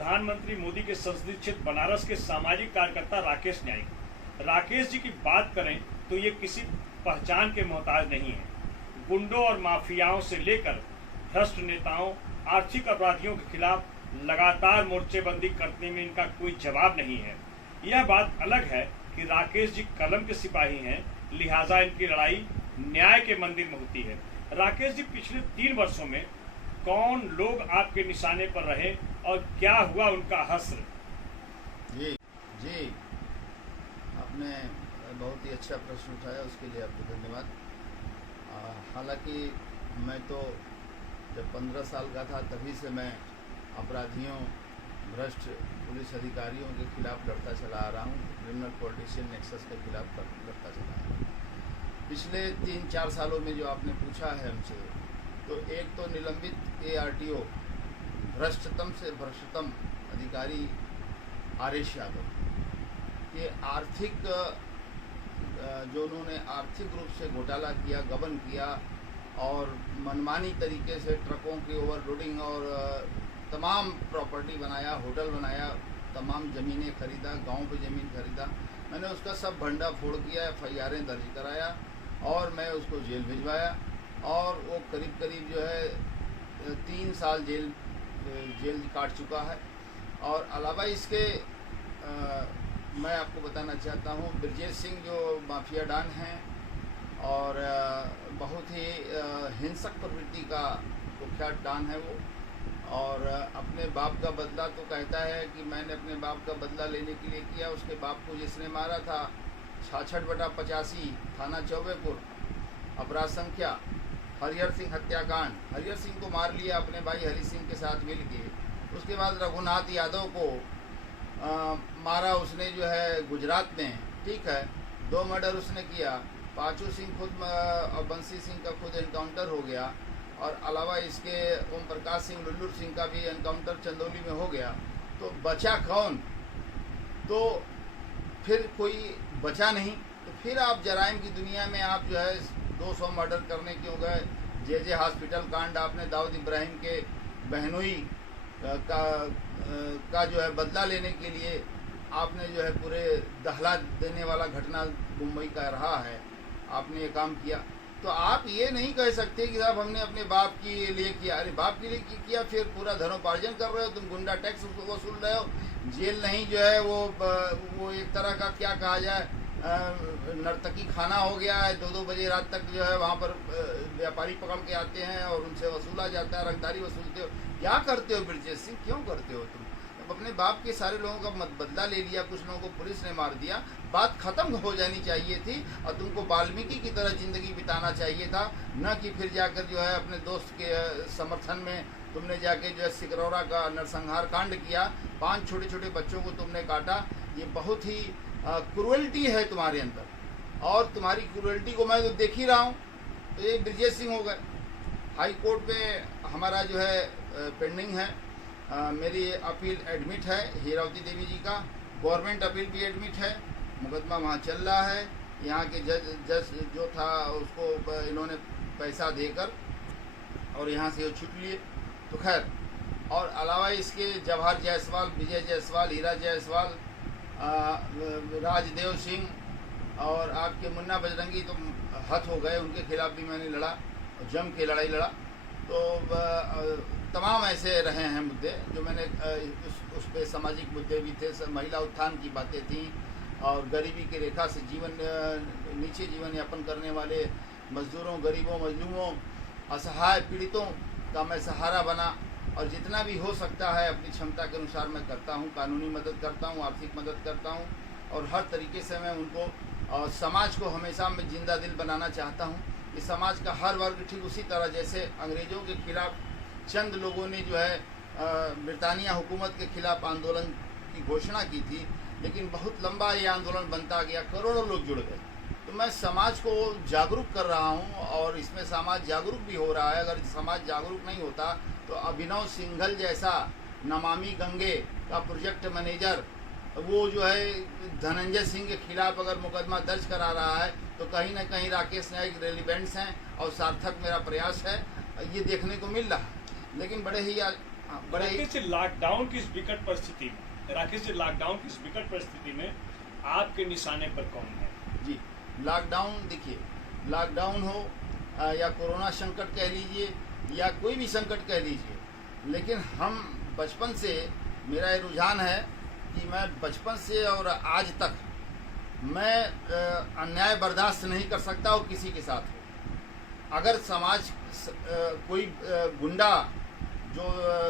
प्रधानमंत्री मोदी के संसदीय क्षेत्र बनारस के सामाजिक कार्यकर्ता राकेश न्यायिक। राकेश जी की बात करें तो ये किसी पहचान के मोहताज नहीं है। गुंडों और माफियाओं से लेकर भ्रष्ट नेताओं, आर्थिक अपराधियों के खिलाफ लगातार मोर्चेबंदी करने में इनका कोई जवाब नहीं है। यह बात अलग है कि राकेश जी कलम के सिपाही हैं, लिहाजा इनकी लड़ाई न्याय के मंदिर में होती है। राकेश जी, पिछले 3 वर्षों में कौन लोग आपके निशाने पर रहे और क्या हुआ उनका हश्र? जी, आपने बहुत ही अच्छा प्रश्न उठाया, उसके लिए आपको धन्यवाद। हालांकि मैं तो जब 15 साल का था तभी से मैं अपराधियों, भ्रष्ट पुलिस अधिकारियों के खिलाफ लड़ता चला आ रहा हूँ। क्रिमिनल पॉलिटिशियन नेक्सस के खिलाफ लड़ता चला आ रहा हूँ। पिछले 3-4 सालों में जो आपने पूछा है हमसे, तो एक तो निलंबित ARTO भ्रष्टतम से भ्रष्टतम अधिकारी आरेश यादव, ये आर्थिक जो उन्होंने आर्थिक रूप से घोटाला किया, गबन किया और मनमानी तरीके से ट्रकों की ओवरलोडिंग और तमाम प्रॉपर्टी बनाया, होटल बनाया, तमाम ज़मीनें खरीदा, गांव पे ज़मीन खरीदा। मैंने उसका सब भंडा फोड़ किया, FIR दर्ज कराया और मैं उसको जेल भिजवाया और वो करीब जो है 3 साल जेल काट चुका है। और अलावा इसके मैं आपको बताना चाहता हूँ, ब्रजेश सिंह जो माफिया डॉन हैं और बहुत ही हिंसक प्रवृत्ति का कुख्यात डॉन है वो, और अपने बाप का बदला तो कहता है कि मैंने अपने बाप का बदला लेने के लिए किया। उसके बाप को जिसने मारा था 66/85 थाना चौबेपुर, अपराध संख्या हरिहर सिंह हत्याकांड। हरिहर सिंह को मार लिया अपने भाई हरि सिंह के साथ मिल के। उसके बाद रघुनाथ यादव को मारा उसने जो है गुजरात में, ठीक है, 2 मर्डर उसने किया। पांचू सिंह खुद और बंसी सिंह का खुद एनकाउंटर हो गया और अलावा इसके ओम प्रकाश सिंह, लुल्लू सिंह का भी एनकाउंटर चंदौली में हो गया। तो बचा कौन? तो फिर कोई बचा नहीं। तो फिर आप जराइम की दुनिया में आप जो है 200 मर्डर करने क्यों गए? जे हॉस्पिटल कांड आपने दाऊद इब्राहिम के बहनोई का जो है बदला लेने के लिए आपने जो है पूरे दहला देने वाला घटना मुंबई का रहा है, आपने ये काम किया। तो आप ये नहीं कह सकते कि साहब हमने अपने बाप के लिए किया। अरे बाप के लिए किया, फिर पूरा धनोपार्जन कर रहे हो, तुम गुंडा टैक्स वसूल रहे हो। जेल नहीं जो है वो एक तरह का क्या कहा जाए, नर्तकी खाना हो गया है। 2-2 बजे रात तक जो है वहाँ पर व्यापारी पकड़ के आते हैं और उनसे वसूला जाता है, रंगदारी वसूलते हो। क्या करते हो ब्रजेश सिंह, क्यों करते हो तुम? अब अपने बाप के सारे लोगों का बदला ले लिया, कुछ लोगों को पुलिस ने मार दिया, बात खत्म हो जानी चाहिए थी और तुमको वाल्मीकि की तरह जिंदगी बिताना चाहिए था, न कि फिर जाकर जो है अपने दोस्त के समर्थन में तुमने जाके जो है सिकरौरा का नरसंहार कांड किया। 5 छोटे बच्चों को तुमने काटा। ये बहुत ही क्रूएल्टी है तुम्हारे अंदर और तुम्हारी क्रूएल्टी को मैं तो देख ही रहा हूँ। तो ये ब्रजेश सिंह हो गए। हाई कोर्ट में हमारा जो है पेंडिंग है, मेरी अपील एडमिट है हीरावती देवी जी का, गवर्नमेंट अपील भी एडमिट है, मुकदमा वहाँ चल रहा है। यहाँ के जज जो था उसको इन्होंने पैसा देकर और यहाँ से वो छूट लिए। तो खैर, और अलावा इसके जवाहर जायसवाल, विजय जायसवाल, हीरा जायसवाल, राजदेव सिंह और आपके मुन्ना बजरंगी तो हद हो गए, उनके खिलाफ भी मैंने लड़ा, जम के लड़ाई लड़ा। तो तमाम ऐसे रहे हैं मुद्दे जो मैंने उस पे सामाजिक मुद्दे भी थे, महिला उत्थान की बातें थी और गरीबी की रेखा से नीचे जीवन यापन करने वाले मजदूरों, गरीबों, मजलूमों, असहाय पीड़ितों का मैं सहारा बना और जितना भी हो सकता है अपनी क्षमता के अनुसार मैं करता हूँ। कानूनी मदद करता हूँ, आर्थिक मदद करता हूँ और हर तरीके से मैं उनको समाज को हमेशा मैं जिंदा दिल बनाना चाहता हूँ कि समाज का हर वर्ग, ठीक उसी तरह जैसे अंग्रेज़ों के खिलाफ चंद लोगों ने जो है ब्रिटानिया हुकूमत के खिलाफ आंदोलन की घोषणा की थी, लेकिन बहुत लंबा ये आंदोलन बनता गया, करोड़ों लोग जुड़ गए। तो मैं समाज को जागरूक कर रहा हूँ और इसमें समाज जागरूक भी हो रहा है। अगर समाज जागरूक नहीं होता तो अभिनव सिंघल जैसा नमामि गंगे का प्रोजेक्ट मैनेजर वो जो है धनंजय सिंह के खिलाफ अगर मुकदमा दर्ज करा रहा है तो कहीं ना कहीं राकेश न्यायिक रेलिवेंट्स हैं और सार्थक मेरा प्रयास है, ये देखने को मिल रहा है। लेकिन बड़े ही बड़े राकेश जी, लॉकडाउन की इस विकट परिस्थिति में राकेश जी, लॉकडाउन की इस विकट परिस्थिति में आपके निशाने पर कौन है? जी, लॉकडाउन देखिए, लॉकडाउन हो या कोरोना संकट कह लीजिए या कोई भी संकट कह लीजिए, लेकिन हम बचपन से, मेरा ये रुझान है कि मैं बचपन से और आज तक मैं अन्याय बर्दाश्त नहीं कर सकता और किसी के साथ हो। अगर समाज कोई गुंडा जो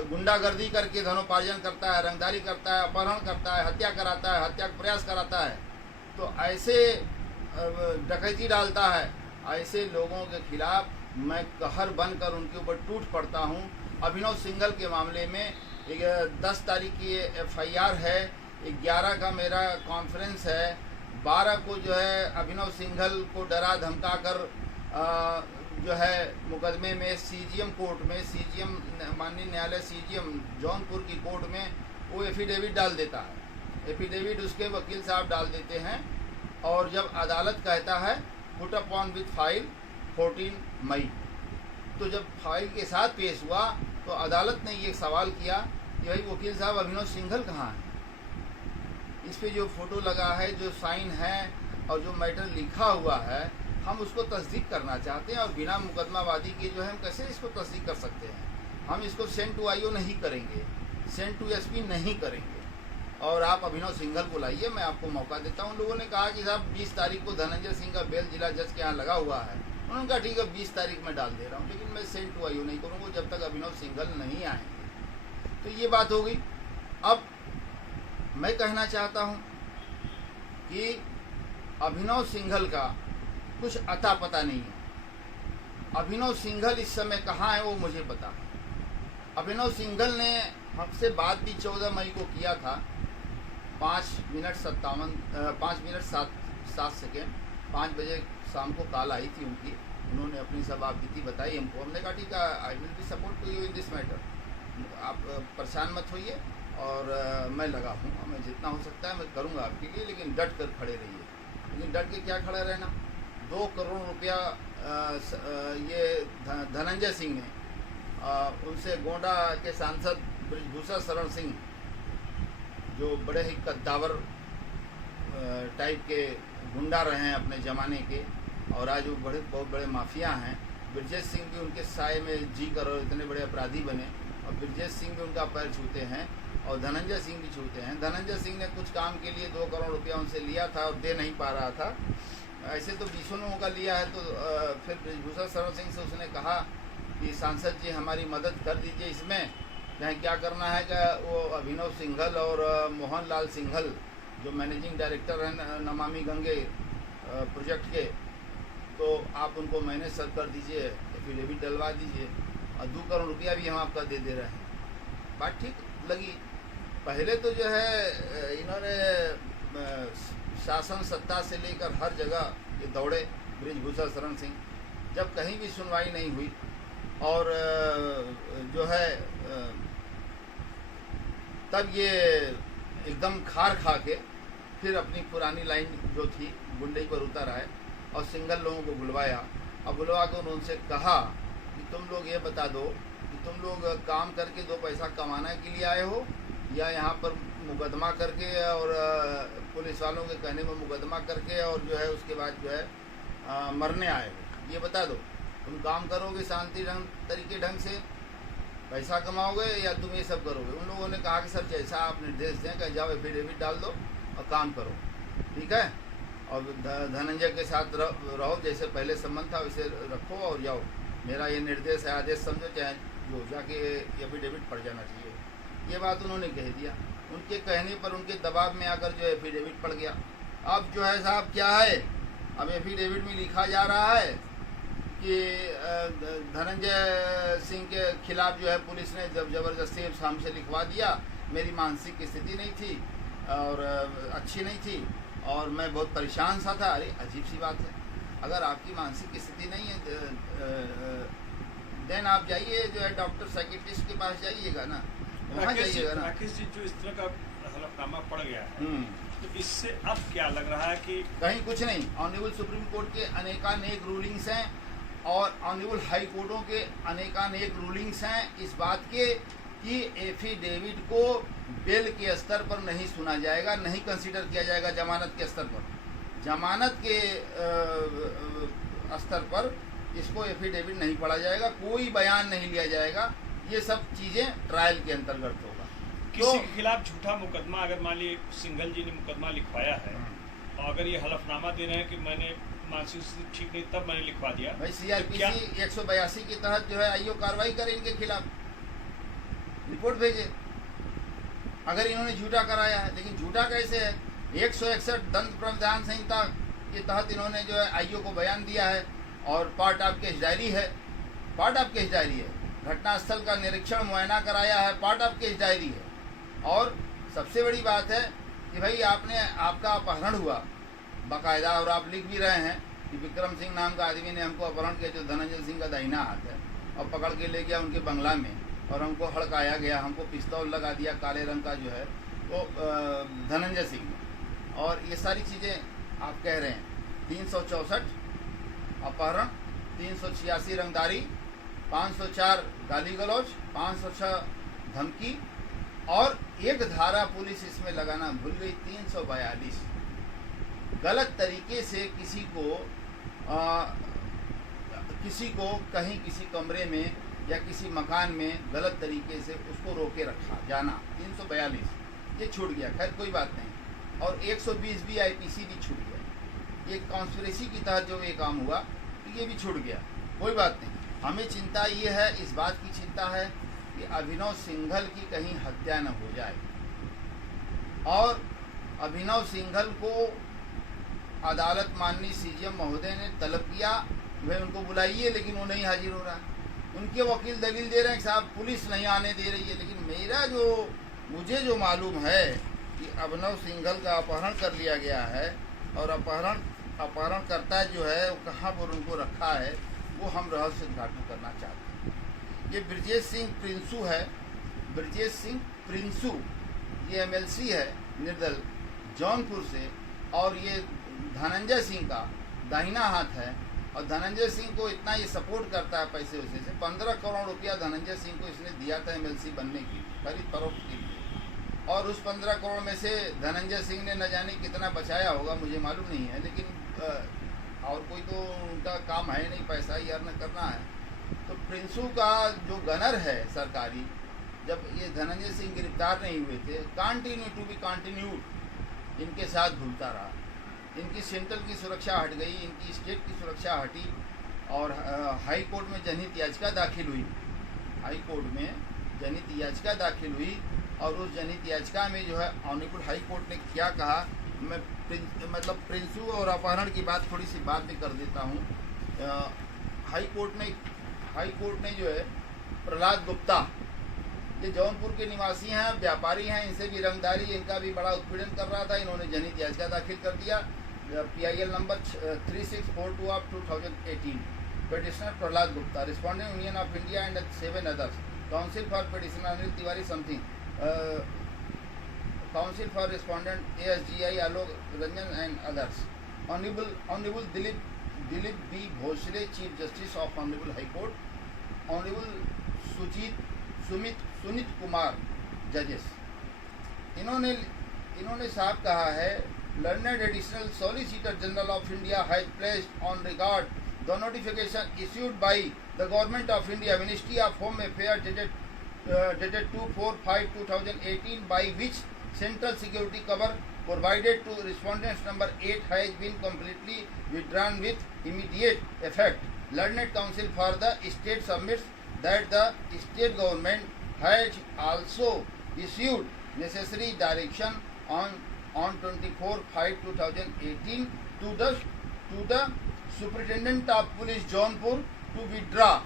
गुंडागर्दी करके धनोपार्जन करता है, रंगदारी करता है, अपहरण करता है, हत्या कराता है, हत्या का प्रयास कराता है, तो ऐसे डकैती डालता है, ऐसे लोगों के खिलाफ मैं कहर बनकर उनके ऊपर टूट पड़ता हूँ। अभिनव सिंघल के मामले में 10 तारीख की FIR है, 11 का मेरा कॉन्फ्रेंस है, 12 को जो है अभिनव सिंघल को डरा धमका कर जो है मुकदमे में CGM कोर्ट में, CGM माननीय न्यायालय CGM जौनपुर की कोर्ट में वो एफिडेविट डाल देता है। एफिडेविट उसके वकील साहब डाल देते हैं और जब अदालत कहता है पुट अपॉन विथ फाइल 14 मई, तो जब फाइल के साथ पेश हुआ तो अदालत ने ये सवाल किया कि भाई वकील साहब अभिनव सिंघल कहाँ है? इस पे जो फोटो लगा है, जो साइन है और जो मैटर लिखा हुआ है, हम उसको तस्दीक करना चाहते हैं और बिना मुकदमावादी के जो है हम कैसे इसको तस्दीक कर सकते हैं? हम इसको सेंड टू IO नहीं करेंगे, सेंड टू SP नहीं करेंगे और आप अभिनव सिंघल को लाइए, मैं आपको मौका देता हूँ। लोगों ने कहा कि साहब 20 तारीख को धनंजय सिंह का बेल जिला जज के यहाँ लगा हुआ है, उन्होंने कहा ठीक है 20 तारीख में डाल दे रहा हूँ, लेकिन मैं सेंड टू IO नहीं करूँगा जब तक अभिनव सिंघल नहीं आएंगे। तो ये बात हो गई। अब मैं कहना चाहता हूँ कि अभिनव सिंघल का कुछ अता पता नहीं है। अभिनव सिंघल इस समय कहाँ है वो मुझे पता है। अभिनव सिंघल ने हमसे बात भी 14 मई को किया था, 5 मिनट 7 सेकेंड, 5 बजे शाम को कॉल आई थी उनकी, उन्होंने अपनी सब आपबीती बताई हमको। हमने कहा ठीक है, I will be support to you in this matter, आप परेशान मत होइए और मैं लगा हूँ, मैं जितना हो सकता है मैं करूँगा आपके लिए, लेकिन डट कर खड़े रहिए। लेकिन डट के क्या खड़ा रहना? 2 करोड़ रुपया ये धनंजय सिंह ने उनसे, गोंडा के सांसद ब्रिजभूषण शरण सिंह जो बड़े ही कद्दावर टाइप के गुंडा रहे हैं अपने ज़माने के और आज वो बहुत बड़े माफिया हैं। ब्रजेश सिंह भी उनके साए में जी कर और इतने बड़े अपराधी बने और ब्रजेश सिंह भी उनका पैर छूते हैं और धनंजय सिंह भी छूते हैं। धनंजय सिंह ने कुछ काम के लिए 2 करोड़ रुपया उनसे लिया था और दे नहीं पा रहा था। ऐसे तो 20 लोगों का लिया है। तो फिर ब्रिजभूषण शरण सिंह से उसने कहा कि सांसद जी हमारी मदद कर दीजिए इसमें, चाहे क्या करना है कि वो अभिनव सिंघल और मोहन लाल सिंघल जो मैनेजिंग डायरेक्टर हैं नमामि गंगे प्रोजेक्ट के, तो आप उनको मैनेज सर कर दीजिए, एफिडेविट डलवा दीजिए और 2 करोड़ रुपया भी हम आपका दे दे रहे हैं। बात ठीक लगी। पहले तो जो है इन्होंने शासन सत्ता से लेकर हर जगह ये दौड़े ब्रिजभूषण शरण सिंह, जब कहीं भी सुनवाई नहीं हुई और जो है तब ये एकदम खार खा के फिर अपनी पुरानी लाइन जो थी गुंडे पर उतर आए और सिंगल लोगों को बुलवाया। अब बुलवा कर उनसे कहा कि तुम लोग ये बता दो कि तुम लोग काम करके 2 पैसा कमाने के लिए आए हो या यहाँ पर मुकदमा करके और पुलिस वालों के कहने में मुकदमा करके और जो है उसके बाद जो है मरने आए हो। ये बता दो, तुम काम करोगे शांति तरीके ढंग से, पैसा कमाओगे या तुम ये सब करोगे? उन लोगों ने कहा कि सर जैसा आप निर्देश दें, कहीं जाओ एफिडेविट डाल दो और काम करो, ठीक है, और धनंजय के साथ रहो, जैसे पहले संबंध था वैसे रखो और जाओ। मेरा ये निर्देश है, आदेश समझो, चाहे जो जाके एफिडेविट पड़ जाना चाहिए। ये बात उन्होंने कह दिया। उनके कहने पर, उनके दबाव में आकर जो एफिडेविट पड़ गया। अब जो है साहब क्या है, अब एफिडेविट में लिखा जा रहा है कि धनंजय सिंह के खिलाफ जो है पुलिस ने जब ज़बरदस्ती हमसे लिखवा दिया, मेरी मानसिक स्थिति नहीं थी और अच्छी नहीं थी और मैं बहुत परेशान सा था। अरे अजीब सी बात है, अगर आपकी मानसिक स्थिति नहीं है देन आप जाइए जो है डॉक्टर साइकियाट्रिस्ट के पास जाइएगा ना, वहाँ जाइएगा ना। राकेश जी, जो इस तरह का हलफनामा पड़ गया है तो इससे अब क्या लग रहा है कि कहीं कुछ नहीं। ऑनरेबल सुप्रीम कोर्ट के अनेकानेक रूलिंग्स हैं और ऑनरेबल हाई कोर्टों के अनेकानेक रूलिंग्स हैं इस बात के कि एफिडेविट को बेल के स्तर पर नहीं सुना जाएगा, नहीं कंसीडर किया जाएगा जमानत के स्तर पर। जमानत के स्तर पर इसको एफिडेविट नहीं पढ़ा जाएगा, कोई बयान नहीं लिया जाएगा। ये सब चीज़ें ट्रायल के अंतर्गत होगा। किसी के खिलाफ झूठा मुकदमा, अगर मान लीजिए सिंघल जी ने मुकदमा लिखवाया है और अगर ये हलफनामा दे रहे हैं कि मैंने मानसिक स्थिति ठीक नहीं तब मैंने लिखवा दिया, भाई सीआरपीसी 182 के तहत जो है आईओ कार्रवाई करे, इनके खिलाफ रिपोर्ट भेजे अगर इन्होंने झूठा कराया है। लेकिन झूठा कैसे है? 161 दंड प्रावधान संहिता के तहत इन्होंने जो है आईओ को बयान दिया है और पार्ट ऑफ केस डायरी है, पार्ट ऑफ केस डायरी है। घटनास्थल का निरीक्षण मुआयना कराया है, पार्ट ऑफ केस डायरी है। और सबसे बड़ी बात है कि भाई आपका अपहरण हुआ बाकायदा, और आप लिख भी रहे हैं कि विक्रम सिंह नाम का आदमी ने हमको अपहरण किया, जो धनंजय सिंह का दाहिना हाथ है, और पकड़ के ले गया उनके बंगला में और हमको हड़काया गया, हमको पिस्तौल लगा दिया काले रंग का जो है वो धनंजय सिंह ने। और ये सारी चीज़ें आप कह रहे हैं। 364 अपहरण, 386 रंगदारी, 504 गाली गलौज, 506 धमकी, और एक धारा पुलिस इसमें लगाना भूल गई 342 गलत तरीके से किसी को कहीं किसी कमरे में या किसी मकान में गलत तरीके से उसको रोके रखा जाना, 342 ये छूट गया। खैर कोई बात नहीं। और 120 भी आईपीसी भी छूट गया। ये कॉन्स्पिरेसी की तहत जो ये काम हुआ ये भी छूट गया, कोई बात नहीं। हमें चिंता ये है, इस बात की चिंता है कि अभिनव सिंघल की कहीं हत्या न हो जाए। और अभिनव सिंघल को अदालत माननीय सीजीएम महोदय ने तलब किया, भाई उनको बुलाइए, लेकिन वो नहीं हाजिर हो रहा है। उनके वकील दलील दे रहे हैं कि साहब पुलिस नहीं आने दे रही है। लेकिन मुझे जो मालूम है कि अभिनव सिंघल का अपहरण कर लिया गया है और अपहरणकर्ता जो है वो कहाँ पर उनको रखा है वो हम रहस्य उद्घाटन करना चाहते हैं। ये ब्रजेश सिंह प्रिंसू है, ब्रजेश सिंह प्रिंसू, ये एमएलसी है निर्दल जौनपुर से, और ये धनंजय सिंह का दाहिना हाथ है। और धनंजय सिंह को इतना ये सपोर्ट करता है पैसे वैसे से। 15 करोड़ रुपया धनंजय सिंह को इसने दिया था एमएलसी बनने की खरीद फरोख्त के लिए, और उस 15 करोड़ में से धनंजय सिंह ने न जाने कितना बचाया होगा, मुझे मालूम नहीं है। लेकिन और कोई तो उनका काम है नहीं, पैसा ही अर्न करना है। तो प्रिंसू का जो गनर है सरकारी, जब ये धनंजय सिंह गिरफ्तार नहीं हुए थे, कंटिन्यूड इनके साथ घूमता रहा। इनकी सेंट्रल की सुरक्षा हट गई, इनकी स्टेट की सुरक्षा हटी, और हाई कोर्ट में जनहित याचिका दाखिल हुई। हाई कोर्ट में जनहित याचिका दाखिल हुई, और उस जनहित याचिका में जो है ऑनरेबल हाई कोर्ट ने क्या कहा, मैं प्रिंसू और अपहरण की बात थोड़ी सी बात भी कर देता हूँ। हाई कोर्ट ने जो है प्रहलाद गुप्ता, ये जौनपुर के निवासी हैं, व्यापारी हैं, इनसे भी रंगदारी, इनका भी बड़ा उत्पीड़न कर रहा था। इन्होंने जनहित याचिका दाखिल कर दिया, PIL number 3642 of 2018। Petitioner Prahlad Gupta, respondent union of India and 7 others, counsel for petitioner Anil Tiwari something, counsel for respondent ASGI Alok Ranjan and others. Honourable Dilip B Bhosale, chief justice of honourable high court. Honourable Sumit Kumar जजेस। इन्होंने साफ कहा है, learned additional solicitor general of India has placed on record the notification issued by the government of India, ministry of home affair, dated 2/4/2018, by which central security cover provided to respondents number 8 has been completely withdrawn with immediate effect. Learned Counsel for the state submits that the state government has also issued necessary direction on 24/5/2018 to the Superintendent of Police Jaunpur to withdraw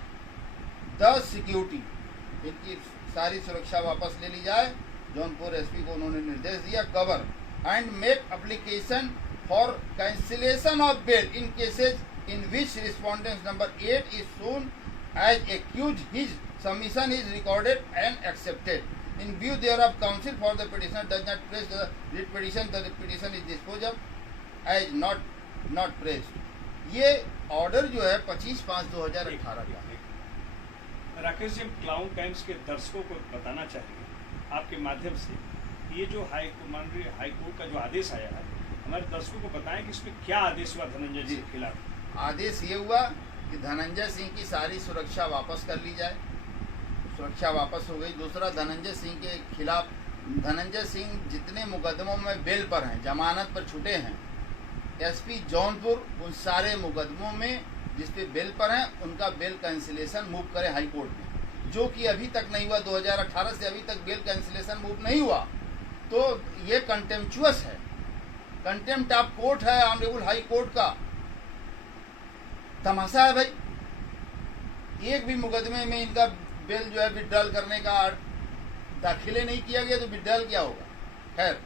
the security. इनकी सारी सुरक्षा वापस ले ली जाए। Jaunpur SP को उन्होंने निर्देश दिया। Cover and make application for cancellation of bail in cases in which respondent number 8 is shown as accused, his submission is recorded and accepted. In view thereof, counsel for the petitioner does not press the writ petition, the petition is disposed of as not pressed। ये order जो है 25/5/2018 का राकेश जी, हम clown times के दर्शकों को बताना चाहेंगे आपके माध्यम से, ये जो हाई कोर्ट का जो आदेश आया है, हमारे दर्शकों को बताएं कि इसमें क्या आदेश हुआ धनंजय जी के खिलाफ। आदेश ये हुआ कि धनंजय सिंह की सारी सुरक्षा वापस कर ली जाए। सुरक्षा वापस हो गई। दूसरा, धनंजय सिंह के खिलाफ, धनंजय सिंह जितने मुकदमों में बेल पर हैं, जमानत पर छूटे हैं, एसपी जौनपुर उन सारे मुकदमों में जिस पे बेल पर हैं उनका बेल कैंसिलेशन मूव करे हाई कोर्ट में, जो कि अभी तक नहीं हुआ। 2018 से अभी तक बेल कैंसिलेशन मूव नहीं हुआ, तो ये कंटेम्पचुअस है, कंटेम्प्ट ऑफ कोर्ट है ऑनरेबल हाई कोर्ट का। तमाशा है भाई। एक भी मुकदमे में इनका बेल जो है विड्रॉल करने का दाखिले नहीं किया गया, तो विड्रॉल क्या होगा। खैर,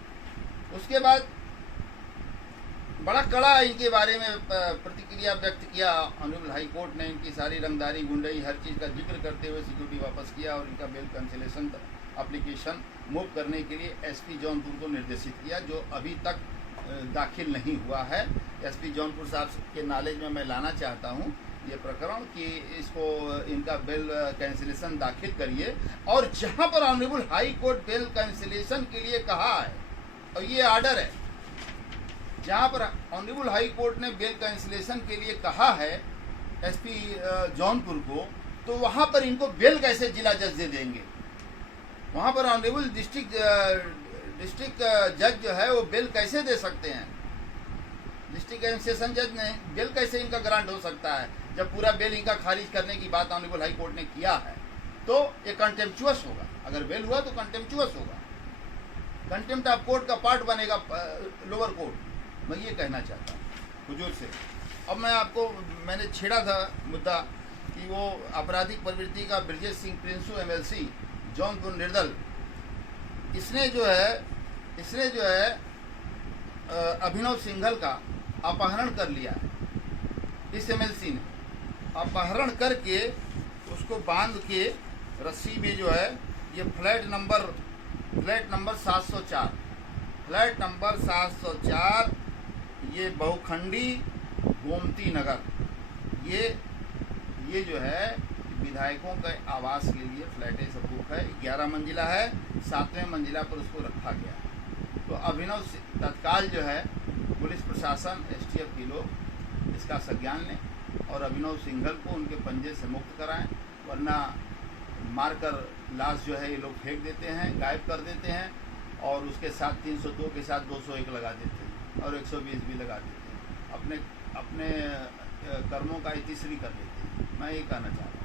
उसके बाद बड़ा कड़ा इनके बारे में प्रतिक्रिया व्यक्त किया ऑनरेबल हाई कोर्ट ने। इनकी सारी रंगदारी, गुंडई, हर चीज़ का जिक्र करते हुए सिक्योरिटी वापस किया और इनका बेल कैंसिलेशन एप्लीकेशन मूव करने के लिए एसपी जौनपुर को निर्देशित किया, जो अभी तक दाखिल नहीं हुआ है। एसपी जौनपुर साहब के नॉलेज में मैं लाना चाहता हूं ये प्रकरण कि इसको, इनका बेल कैंसिलेशन दाखिल करिए। और जहां पर honourable high court bell cancellation के लिए कहा है, और ये आर्डर है, जहां पर ऑनरेबल हाई कोर्ट ने बेल कैंसिलेशन के लिए कहा है एसपी जौनपुर को, तो वहां पर इनको बेल कैसे जिला जज दे देंगे। वहां पर ऑनरेबल डिस्ट्रिक्ट जज जो है वो बेल कैसे दे सकते हैं। डिस्ट्रिक्ट एंड सेशन जज ने बेल कैसे इनका ग्रांट हो सकता है, जब पूरा बेल इनका खारिज करने की बात ऑनरेबल हाई कोर्ट ने किया है। तो ये कंटेम्पचुअस होगा। अगर बेल हुआ तो कंटेम्पचुअस होगा, कंटेम्प्ट ऑफ कोर्ट का पार्ट बनेगा लोअर कोर्ट। मैं ये कहना चाहता हूँ हुजूर से। अब मैंने छेड़ा था मुद्दा कि वो आपराधिक प्रवृत्ति का ब्रजेश सिंह प्रिंसू MLC जौनपुर निर्दल, इसने जो है अभिनव सिंघल का अपहरण कर लिया है। इस MLC ने अपहरण करके उसको बांध के रस्सी में जो है, ये फ्लैट नंबर 704, फ्लैट नंबर 704, ये बहुखंडी गोमती नगर, ये जो है विधायकों के आवास के लिए फ्लैट सब बुक है। 11 मंजिला है, 7वें मंजिला पर उसको रखा गया है। तो अभिनव तत्काल जो है पुलिस प्रशासन, STF के लोग इसका संज्ञान लें और अभिनव सिंघल को उनके पंजे से मुक्त कराएं, वरना मारकर लाश जो है ये लोग फेंक देते हैं, गायब कर देते हैं, और उसके साथ 302 के साथ 201 लगा देते हैं और 120 भी लगा देते हैं। अपने कर्मों का इतिश्री कर लेते हैं। मैं ये कहना चाहता हूँ।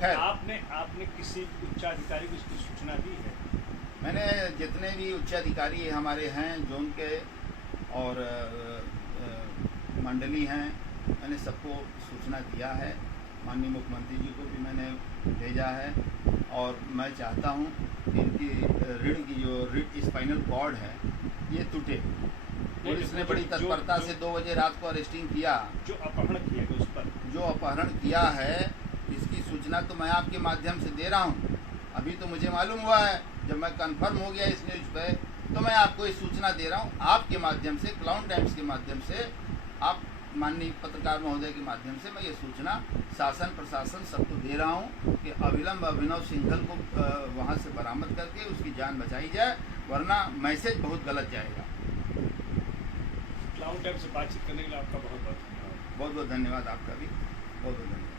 खैर, आपने किसी उच्चाधिकारी को इसकी सूचना दी है? मैंने जितने भी उच्चाधिकारी हमारे हैं जोन के और मंडली हैं, मैंने सबको सूचना दिया है। माननीय मुख्यमंत्री जी को भी मैंने भेजा है, और मैं चाहता हूं कि इनकी रीढ़ की जो स्पाइनल कॉर्ड है ये टूटे। पुलिस ने बड़ी तत्परता से 2 बजे रात को अरेस्टिंग किया। जो अपहरण किया गया उस पर जो अपहरण किया है, इसकी सूचना तो मैं आपके माध्यम से दे रहा हूं। अभी तो मुझे मालूम हुआ है, जब मैं कंफर्म हो गया इस न्यूज़ पे, तो मैं आपको ये सूचना दे रहा हूं आपके माध्यम से, क्लाउन टाइम्स के माध्यम से, आप माननीय पत्रकार महोदय के माध्यम से मैं ये सूचना शासन प्रशासन सबको दे रहा हूँ कि अविलंब अभिनव सिंघल को वहाँ से बरामद करके उसकी जान बचाई जाए, वरना मैसेज बहुत गलत जाएगा। क्लाउन टाइम्स से बातचीत करने के लिए आपका बहुत बहुत धन्यवाद। बहुत बहुत धन्यवाद आपका भी, बहुत बहुत धन्यवाद।